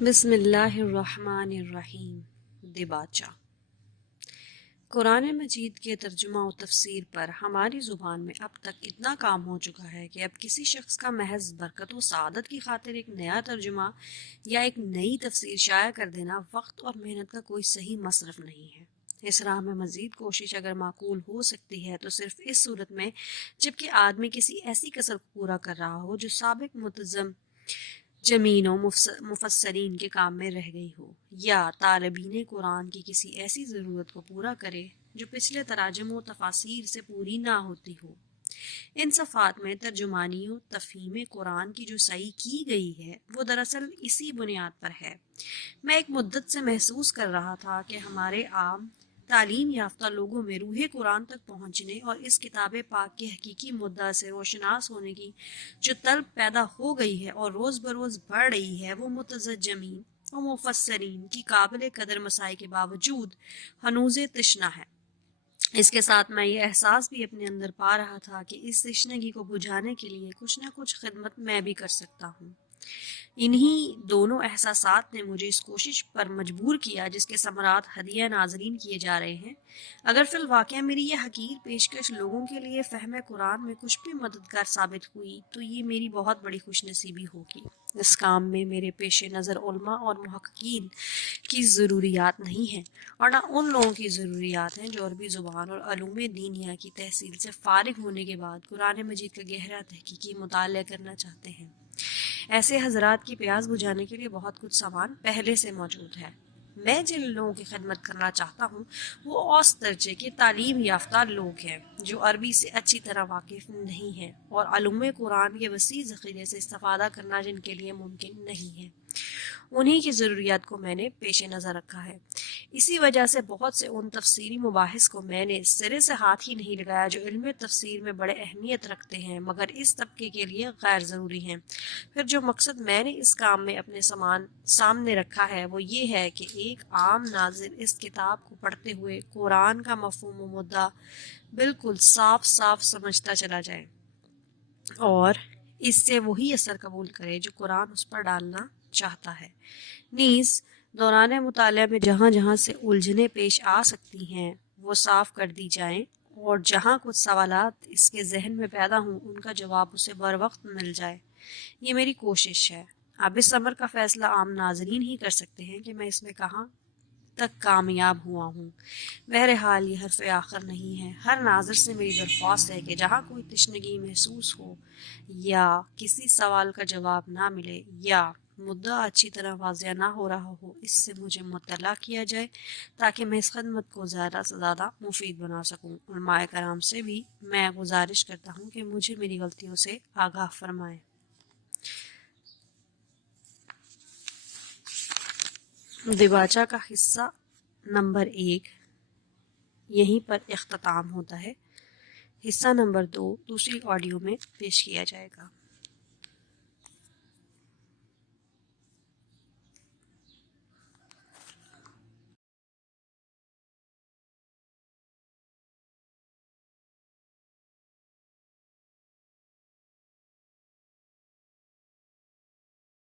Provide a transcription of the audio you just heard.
بسم اللہ الرحمن الرحیم۔ دباچہ۔ قرآن مجید کے ترجمہ و تفسیر پر ہماری زبان میں اب تک اتنا کام ہو چکا ہے کہ اب کسی شخص کا محض برکت و سعادت کی خاطر ایک نیا ترجمہ یا ایک نئی تفسیر شائع کر دینا وقت اور محنت کا کوئی صحیح مصرف نہیں ہے۔ اس راہ میں مزید کوشش اگر معقول ہو سکتی ہے تو صرف اس صورت میں جبکہ آدمی کسی ایسی کسر کو پورا کر رہا ہو جو سابق متزم جمین و مفسرین کے کام میں رہ گئی ہو، یا طالبین قرآن کی کسی ایسی ضرورت کو پورا کرے جو پچھلے تراجم و تفاسیر سے پوری نہ ہوتی ہو۔ ان صفحات میں ترجمانی و تفہیم قرآن کی جو سعی کی گئی ہے وہ دراصل اسی بنیاد پر ہے۔ میں ایک مدت سے محسوس کر رہا تھا کہ ہمارے عام تعلیم یافتہ لوگوں میں روح قرآن تک پہنچنے اور اس کتاب پاک کے حقیقی مدعا سے روشناس ہونے کی جو طلب پیدا ہو گئی ہے اور روز بروز بڑھ رہی ہے، وہ متزجمین اور مفسرین کی قابل قدر مسائی کے باوجود ہنوز تشنہ ہے۔ اس کے ساتھ میں یہ احساس بھی اپنے اندر پا رہا تھا کہ اس تشنگی کو بجھانے کے لیے کچھ نہ کچھ خدمت میں بھی کر سکتا ہوں۔ انہی دونوں احساسات نے مجھے اس کوشش پر مجبور کیا جس کے ثمرات ہدیہ ناظرین کیے جا رہے ہیں۔ اگر فی الواقع میری یہ حقیر پیشکش لوگوں کے لیے فہم قرآن میں کچھ بھی مددگار ثابت ہوئی تو یہ میری بہت بڑی خوش نصیبی ہوگی۔ اس کام میں میرے پیش نظر علماء اور محققین کی ضروریات نہیں ہیں اور نہ ان لوگوں کی ضروریات ہیں جو عربی زبان اور علوم دینیہ کی تحصیل سے فارغ ہونے کے بعد قرآن مجید کا گہرا تحقیقی مطالعہ کرنا چاہتے ہیں۔ ایسے حضرات کی پیاس بجھانے کے لیے بہت کچھ سامان پہلے سے موجود ہے۔ میں جن لوگوں کی خدمت کرنا چاہتا ہوں وہ اوسط درجے کے تعلیم یافتہ لوگ ہیں جو عربی سے اچھی طرح واقف نہیں ہیں اور علوم قرآن کے وسیع ذخیرے سے استفادہ کرنا جن کے لیے ممکن نہیں ہے۔ انہی کی ضروریات کو میں نے پیش نظر رکھا ہے۔ اسی وجہ سے بہت سے ان تفسیری مباحث کو میں نے سرے سے ہاتھ ہی نہیں لگایا جو علم تفسیر میں بڑے اہمیت رکھتے ہیں مگر اس طبقے کے لیے غیر ضروری ہیں۔ پھر جو مقصد میں نے اس کام میں اپنے سامنے رکھا ہے وہ یہ ہے کہ ایک عام ناظر اس کتاب کو پڑھتے ہوئے قرآن کا مفہوم و مدعا بالکل صاف صاف سمجھتا چلا جائے اور اس سے وہی اثر قبول کرے جو قرآن اس پر ڈالنا چاہتا ہے۔ نیز دوران مطالعہ میں جہاں جہاں سے الجھنیں پیش آ سکتی ہیں وہ صاف کر دی جائیں اور جہاں کچھ سوالات اس کے ذہن میں پیدا ہوں ان کا جواب اسے بر وقت مل جائے۔ یہ میری کوشش ہے۔ اب اس امر کا فیصلہ عام ناظرین ہی کر سکتے ہیں کہ میں اس میں کہاں تک کامیاب ہوا ہوں۔ بہرحال یہ حرف آخر نہیں ہے۔ ہر ناظر سے میری درخواست ہے کہ جہاں کوئی تشنگی محسوس ہو یا کسی سوال کا جواب نہ ملے یا مدعا اچھی طرح واضح نہ ہو رہا ہو اس سے مجھے مطلع کیا جائے تاکہ میں اس خدمت کو زیادہ سے زیادہ مفید بنا سکوں۔ علماء کرام سے بھی میں گزارش کرتا ہوں کہ مجھے میری غلطیوں سے آگاہ فرمائیں۔ دباچہ کا حصہ نمبر 1 یہیں پر اختتام ہوتا ہے۔ حصہ نمبر 2 دوسری آڈیو میں پیش کیا جائے گا۔